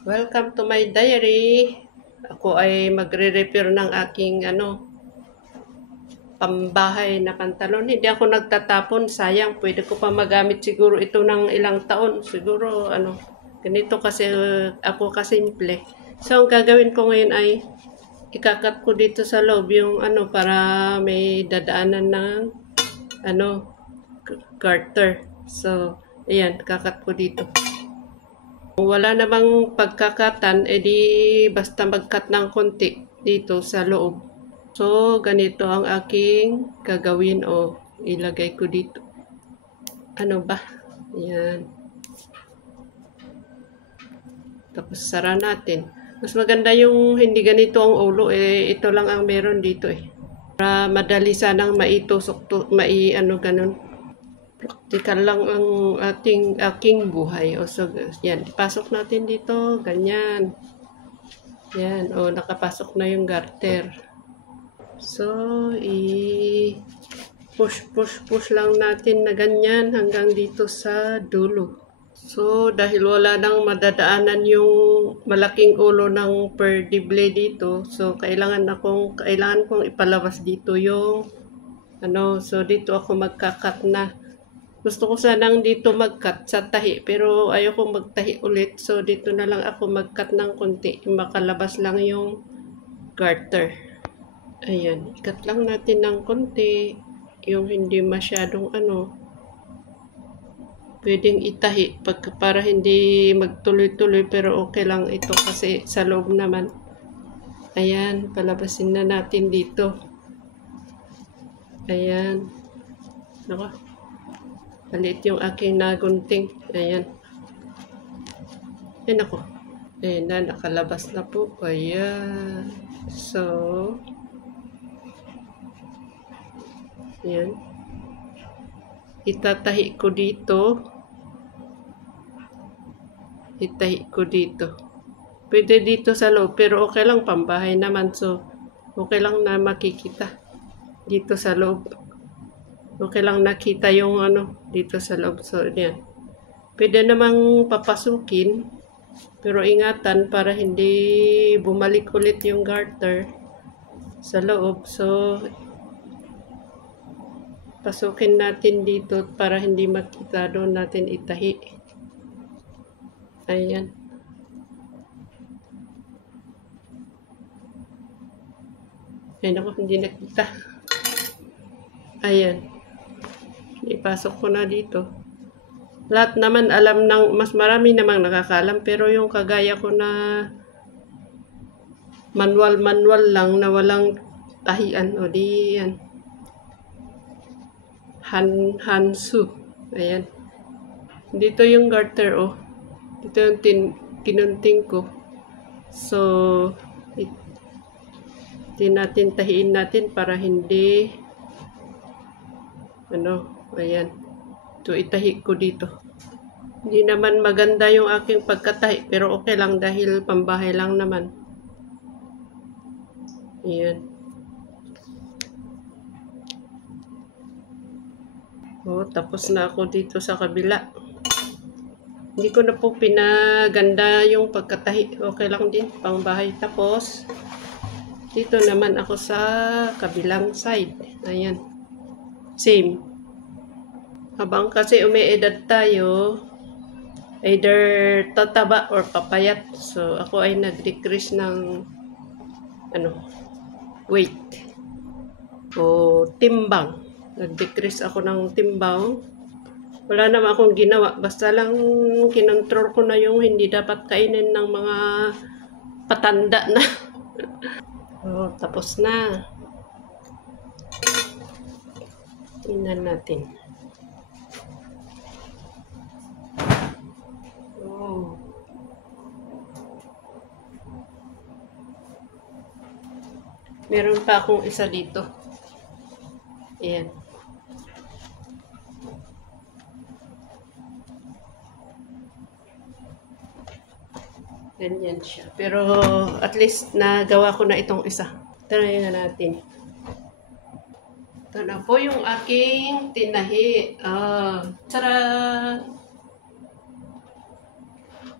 Welcome to my diary. Ako ay magre-repair ng aking pambahay na pantalon. Hindi ako nagtatapon, sayang. Pwede ko pa magamit siguro ito ng ilang taon. Siguro ganito kasi ako kasimple. So ang gagawin ko ngayon ay ikakat ko dito sa loob yung para may dadaanan ng ano garter. So ayan, kakat ko dito. Wala namang pagkakatan, edi basta mag-cut ng konti dito sa loob. So, ganito ang aking gagawin o ilagay ko dito. Ano ba? Yan. Tapos sara natin. Mas maganda yung hindi ganito ang ulo, ito lang ang meron dito eh. Para madali sanang maitusok, ganun. Praktikal lang ang aking buhay. O so, yan. Ipasok natin dito. Ganyan. Yan. O, nakapasok na yung garter. So, push lang natin na ganyan hanggang dito sa dulo. So, dahil wala nang madadaanan yung malaking ulo ng perdible dito, so kailangan kong ipalabas dito yung so dito ako magka-cut na. Gusto ko sanang dito mag-cut sa tahi, pero ayoko magtahi ulit. So, dito na lang ako mag-cut ng konti. Makalabas lang yung garter. Ayan, ikat lang natin ng konti. Yung hindi masyadong pwedeng itahi para hindi magtuloy-tuloy, pero okay lang ito kasi sa loob naman. Ayan, palabasin na natin dito. Ayan. Naka. Maliit yung aking nagunting. Ayan. Ayan ako. Ayan na, nakalabas na po. Ayan. So, ayan. Itatahi ko dito. Itahi ko dito. Pwede dito sa loob, pero okay lang, pambahay naman. So, okay lang na makikita dito sa loob. Okay lang nakita yung dito sa loob. So, yan. Pwede namang papasukin. Pero ingatan para hindi bumalik ulit yung garter sa loob. So, pasukin natin dito para hindi makita, doon natin itahi. Ayan. Ayan ako, hindi nakita. Ayan. Ipasok ko na dito. Lahat naman alam mas marami namang nakakaalam, pero yung kagaya ko na manual lang na walang tahian, o di yan. Hansu. Ayan. Dito yung garter, Dito yung kinunting ko. So, natin tahiin natin para hindi ayan. So, itahi ko dito. Hindi naman maganda yung aking pagkatahi, pero okay lang dahil pambahay lang naman. Ayan. Tapos na ako dito sa kabila. Hindi ko na po pinaganda yung pagkatahi. Okay lang din, pangbahay. Tapos, dito naman ako sa kabilang side. Ayan. Same. Habang kasi umiedad tayo, either tataba or papayat. So, ako ay nag-decrease ng weight o timbang. Nag-decrease ako ng timbang. Wala naman akong ginawa. Basta lang kinontrol ko na yung hindi dapat kainin ng mga patanda na. Tapos na. Tingnan natin. Meron pa akong isa dito. Ayan. Ganyan siya. Pero at least nagawa ko na itong isa. Try na natin. Ito na po yung aking tinahi. Tara!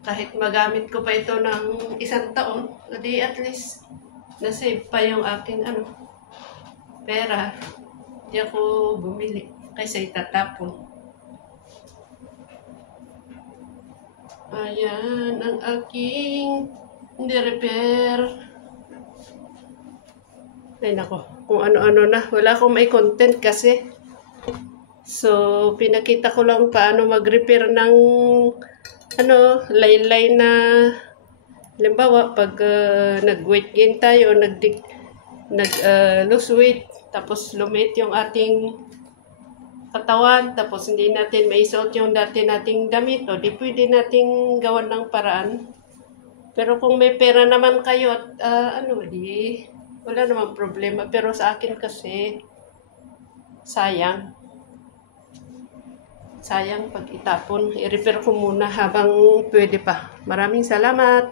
kahit magamit ko pa ito ng 1 taon, di at least nasave pa yung aking pera. Di ako bumili kasi itatapon. Ayan ang aking ni-repair. Ay nako, kung ano-ano na. Wala akong may content kasi. So, pinakita ko lang paano mag-repair ng laylay na halimbawa pag nag-weight gain tayo, lose weight, tapos lumit yung ating katawan, tapos hindi natin maisuot yung dati nating damit, o di pwede nating gawan ng paraan. Pero kung may pera naman kayo at di wala namang problema. Pero sa akin kasi sayang pag itapon. I-repair ko muna habang pwede pa. Maraming salamat.